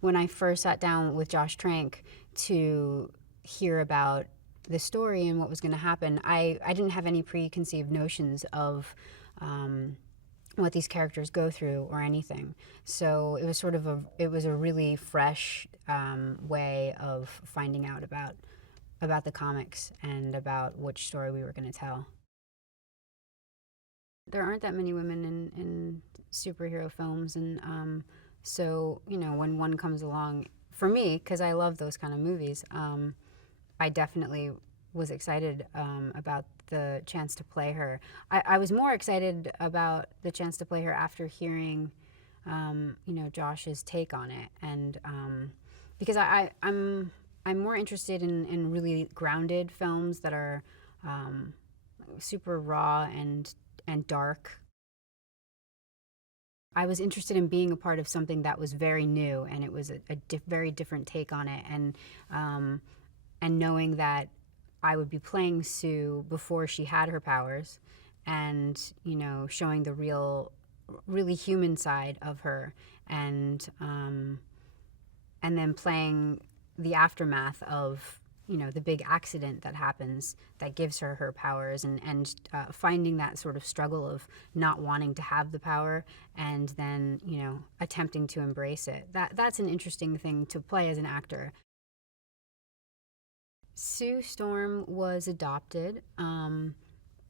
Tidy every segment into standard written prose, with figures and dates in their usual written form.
When I first sat down with Josh Trank to hear about the story and what was going to happen, I didn't have any preconceived notions of what these characters go through or anything. So it was sort of it was a really fresh way of finding out about the comics and about which story we were going to tell. There aren't that many women in superhero films, and so when one comes along, for me, because I love those kind of movies, I definitely was excited about the chance to play her. I was more excited about the chance to play her after hearing, Josh's take on it, and because I'm more interested in really grounded films that are super raw and dark. I was interested in being a part of something that was very new, and it was a very different take on it, and knowing that I would be playing Sue before she had her powers, and showing the really human side of her, and then playing the aftermath of the big accident that happens that gives her her powers, and finding that sort of struggle of not wanting to have the power and then attempting to embrace it. That's an interesting thing to play as an actor. Sue Storm was adopted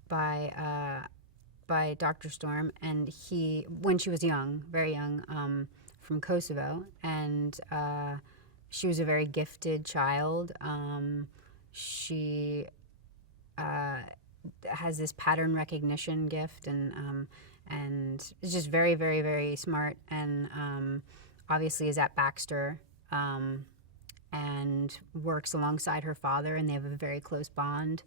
by Dr. Storm, and when she was young, very young, from Kosovo, and she was a very gifted child. She has this pattern recognition gift, and is just very, very, very smart, and obviously is at Baxter, and works alongside her father, and they have a very close bond.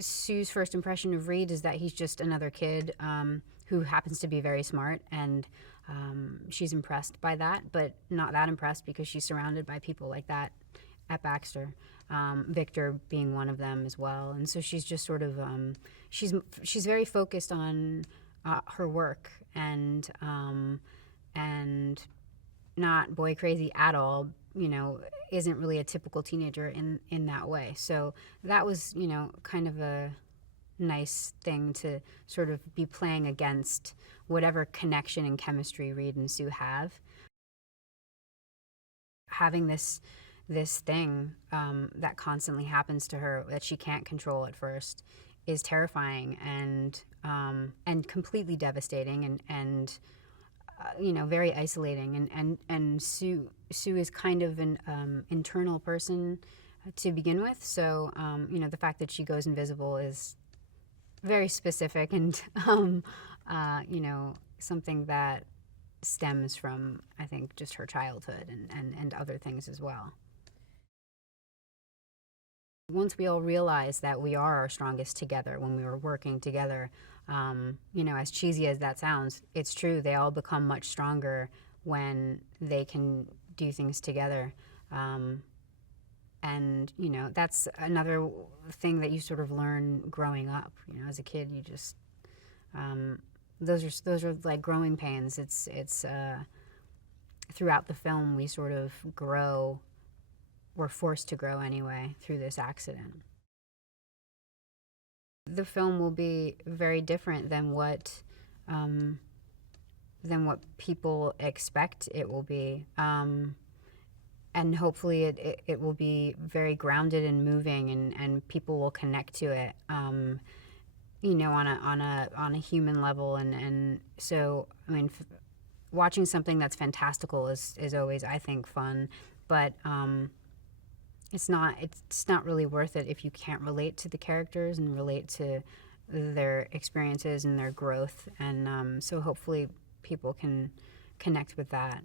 Sue's first impression of Reed is that he's just another kid who happens to be very smart, and she's impressed by that, but not that impressed because she's surrounded by people like that at Baxter, Victor being one of them as well. And so she's just sort of she's very focused on her work, and not boy crazy at all. Isn't really a typical teenager in that way. So that was kind of a nice thing to sort of be playing against whatever connection and chemistry Reed and Sue have. Having this thing that constantly happens to her that she can't control at first is terrifying, and completely devastating, and very isolating, and Sue is kind of an internal person to begin with. So the fact that she goes invisible is very specific, and something that stems from, I think, just her childhood and other things as well. Once we all realize that we are our strongest together when we were working together, as cheesy as that sounds, it's true. They all become much stronger when they can do things together. And that's another thing that you sort of learn growing up. As a kid, you just those are like growing pains. It's throughout the film we sort of grow. We're forced to grow anyway through this accident. The film will be very different than what people expect it will be, and hopefully it will be very grounded and moving, and people will connect to it, on a human level, and so I mean, watching something that's fantastical is always, I think, fun, but it's not really worth it if you can't relate to the characters and relate to their experiences and their growth, and so hopefully people can connect with that.